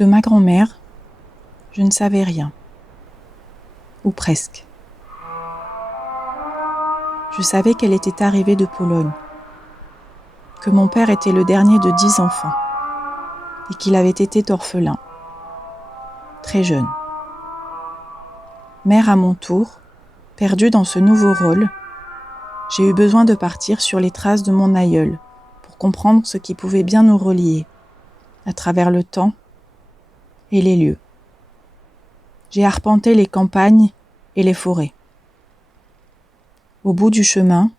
De ma grand-mère, je ne savais rien, ou presque. Je savais qu'elle était arrivée de Pologne, que mon père était le dernier de 10 enfants, et qu'il avait été orphelin, très jeune. Mère à mon tour, perdue dans ce nouveau rôle, j'ai eu besoin de partir sur les traces de mon aïeul pour comprendre ce qui pouvait bien nous relier, à travers le temps et les lieux. J'ai arpenté les campagnes et les forêts. Au bout du chemin,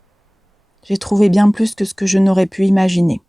j'ai trouvé bien plus que ce que je n'aurais pu imaginer.